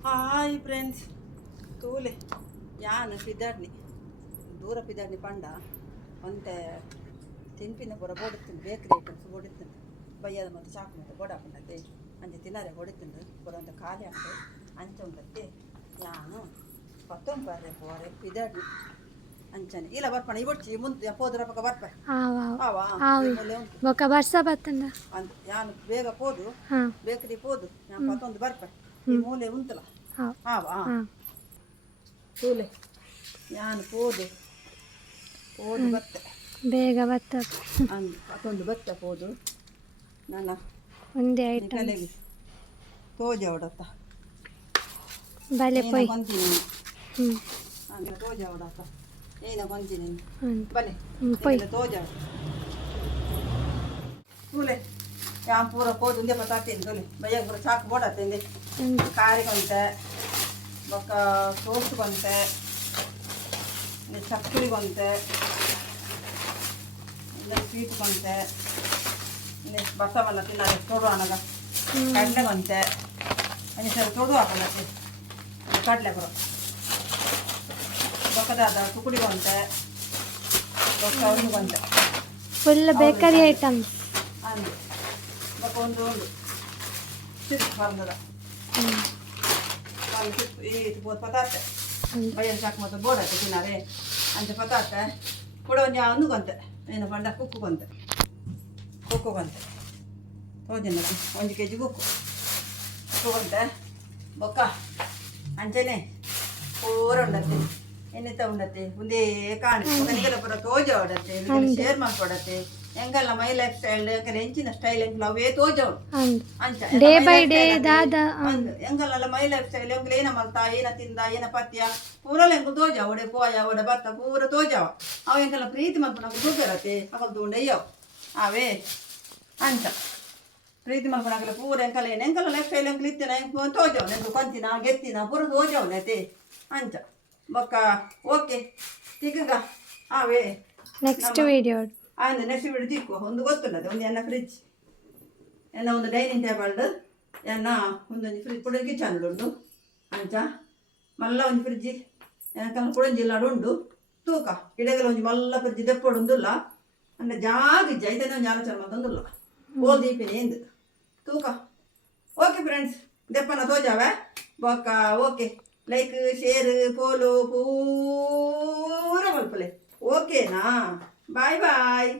hi friends, ತೂಲೆ ಯಾನು ಪಿದಾಡ್ನಿ ದೂರ ಪಿದಾಡ್ನಿ ಪಂಡ ಒಂತೆ ತಿನ್ಪಿನ ಪೂರ ಬೋಡುತ್ತುಂಡು ಬೇಕ್ರಿ ಐಟಮ್ಸ್ ಬೋಡುತ್ತುಂಡು ಬಯ್ಯದ ಮತ್ತು ಚಾಕು ಮತ್ತು ಬೋಡಾಪುಂಡತ್ತೆ ಅಂಚೆ ತಿನ್ನರೆ ಬೋಡುತ್ತುಂಡು ಪೂರ ಒಂದು ಖಾಲಿ ಆಂಡು ಅಂಚ ಉಂಡತ್ತೆ ಯಾನು ಪತ್ತೊಂಬರ್ರೆ ಪೋರೆ ಪಿದಾಡ್ನಿ ಅಂಚನೆ ಇಲ್ಲ ಬರ್ಪಣ ಇವಡ್ಚಿ ಮುಂದೆ ಪೋದ್ರ ಪಕ್ಕ ಬರ್ಪ ಬೊಕ ಬರ್ಸ ಬತ್ತಂದ ಅಂತ ಯಾನು ಬೇಗ ಪೋದು ಬೇಕ್ರಿ ಪೋದು ನಾನು ಪತ್ತೊಂದು ಬರ್ಪ ಈ ಮೂಲೆ ಉಂಟಲ್ಲ ತೂಲೆ ಯಾನು ಪೋದು ಪೋದು ಬತ್ತೆ ಬೇಗ ಬತ್ತ ಅದೊಂದು ಬತ್ತೆ ಪೋದು ನನ್ನ ಒಂದೇ ಐಟಮ್ ಕಲೆಗೆ ತೋಜ ಹೊಡತ್ತ ಬಲೆ ಪೊಯ್ ಕೊಂತೀನಿ ಅಂದ್ರೆ ತೋಜ ಹೊಡತ್ತ ಏನ ಕೊಂತೀನಿ ಬಲೆ ಪೊಯ್ ತೋಜ ತೂಲೆ ಯಾನ್ ಪೂರ ಪೋದು ಉಂದೆ ಪತ್ತಾತೀನಿ ತೋಲೆ ಬಯ್ಯ ಪೂರ ಚಾಕು ಬೋಡತ್ತೆ ಕಾರಿ ಕೊಂತೆ ಬೊಕ್ಕ ಸೋಸು ಕೊಂತೆ ಚಕ್ಕುಳಿ ಕೊಂತೆ ಸ್ವೀಟ್ ಕೊಂತೆ ಬಸವಲ್ಲ ತಿನ್ನ ತೊಡು ಅನಗ ಕಡಲೆ ಕೊಂತೆ ಸರಿ ತೊಡು ಹಾಕಲತ್ತೆ ಕಡಲೆ ಬರೋ ಬೊಕ್ಕದಾದ ತುಕುಡಿ ಕೊಂತೆ ಬೊಕ್ಕ ಒಂದು ಕೊಂತೆ ಫುಲ್ ಬೇಕರಿ ಐಟಮ್ ಅಂದು ಬೊಕ್ಕ ಒಂದು ಸಿಪ್ಪು ಹೊರದದ ಈ ಪತಾತೆ ಬಯ್ಯ ಸಾಕು ಮತ್ತು ಬೋಡತ್ತೆ ತಿನ್ನಾರೆ ಅಂಚ ಪತಾತೆ ಕೂಡ ಒಂದು ಕೊಂತೆ ಏನು ಪಂಡ ಕುಕ್ಕು ಕೊಂತೆ ತೋಜನ 1 kg ಕುಕ್ಕು ಕೊಂತೆ ಬೊಕ್ಕ ಅಂಚನೆ ಪೂರ ಉಂಡತ್ತೆ ಎನ್ನೆತ್ತ ಉಂಡತ್ತೆ ಒಂದೇ ಕಾಣಿ ನನಗೆಲ್ಲ ಪೂರ ತೋಜ ಹೊಡತ್ತೆ ಶೇರ್ ಮಾಡ್ಕೊಡತ್ತೆ ಎಂಗಲ್ಲ ಮೈ ಲೈಫ್ ಸ್ಟೈಲ್ ಹೆಂಚಿನ ಸ್ಟೈಲ್ ಎಂಕಲ್ ಅವೇ ತೋಜವು ಅಂಚ ಡೇ ಬೈ ಡೇ ದಾದ ಎಂಗಲ್ಲ ಮೈ ಲೈಫ್ ಸ್ಟೈಲ್ ಎಂಕಲ್ ಏನ ಮಲ್ತಾ ಏನ ತಿಂದ ಏನ ಪತ್ಯ ಪೂರಲ್ಲ ಎಂಕಲ್ ತೋಜ ಒಡೆ ಪೋಯ ಒಡೆ ಬತ್ತ ಪೂರ ತೋಜವ ಅವ ಎಂಕಲ್ಲ ಪ್ರೀತಿ ಮಾಡ್ಕೊಂಡು ನಮ್ಗೆ ತೂಗಿರತ್ತೆ ಅಕಲ್ ತಗೊಂಡಯ್ಯವ ಅವೇ ಅಂಚ ಪ್ರೀತಿ ಮಾಡ್ಕೊಂಡು ಆಗಲ್ಲ ಪೂರ ಎಂಕಲ್ಲ ಏನು ಎಂಕಲ್ಲ ಲೈಫ್ ಸ್ಟೈಲ್ ಎಂಕಲ್ ಇತ್ತೇನ ಎಂಕ ತೋಜವ್ ನೆಂದು ಕೊಂತಿನ ಗೆತ್ತಿನ ಪೂರ ತೋಜವ್ನತೆ ಅಂಚ ಬೊಕ್ಕ ಓಕೆ ಈಗ ಅವೇ ನೆಕ್ಸ್ಟ್ ವಿಡಿಯೋ ನೆಕ್ಸ್ಟ್ ವಿಡಿಯೋ ತಿಕ್ಕು ಒಂದು ಗೊತ್ತುಂಡದೆ ಒಂದು ಎನ್ನ ಫ್ರಿಡ್ಜ್ ಎನ್ನ ಒಂದು ಡೈನಿಂಗ್ ಟೇಬಲ್ ಎನ್ನ ಒಂದೊಂದು ಫ್ರಿಡ್ಜ್ ಕೂಡ ಕಿಚನ್ ಉಂಡು ಅಂಚ ಮಲ್ಲ ಒಂದು ಫ್ರಿಡ್ಜ್ ಎನಕಲ್ಲ ಕುಡಂಜಿಲ್ಲಾಡು ಉಂಡು ತೂಕ ಇಡಗಲ ಒಂಜಿ ಮಲ್ಲ ಫ್ರಿಡ್ಜ್ ದೆಪ್ಪೊಡುಂದುಲ್ಲ ಅಂದ್ರೆ ಜಾಗಿಜ್ಜ ಐತನೇ ಒಂದು ಆಲೋಚನೆ ಮಾಡ್ತಂದುಲ್ಲ ಓಲ್ ದೀಪಿನಿ ಎಂದು ತೂಕ ಓಕೆ ಫ್ರೆಂಡ್ಸ್ ದೆಪ್ಪನ ತೋಜಾವೆ ಬೊಕ್ಕ ಓಕೆ ಲೈಕ್ ಶೇರ್ ಫೋಲೋ ಪೂರ ಮಲ್ಪಲೆ ಓಕೆನಾ ಬಾಯ್ ಬಾಯ್